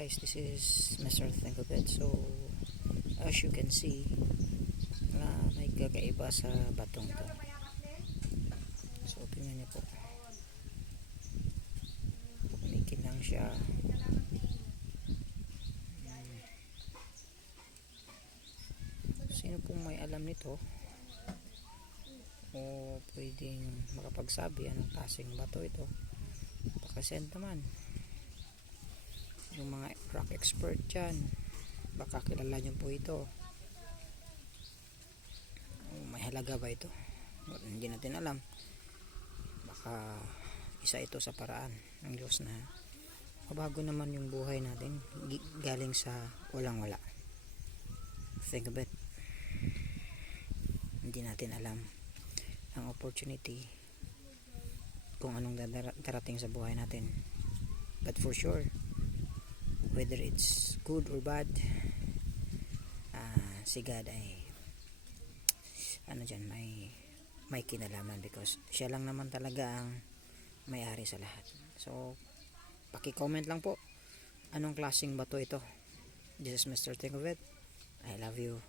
guys, this is Mr. Think of It. So as you can see, may kakaiba sa batong ito. So tingnan niyo po, kumikinang siya. Sino pong may alam nito o pwedeng makapagsabi anong klaseng bato ito, pakasend naman. Yung mga rock expert dyan, baka kilala nyo po ito. May halaga ba ito? Hindi natin alam. Baka isa ito sa paraan ng Diyos na mabago naman yung buhay natin galing sa walang wala. Think of it. Hindi natin alam ang opportunity kung anong darating sa buhay natin, but for sure, whether it's good or bad, si God ay may kinalaman, because siya lang naman talaga ang may-ari sa lahat. So paki-comment lang po anong klaseng bato ito. This is Mr. Think of It. I love you.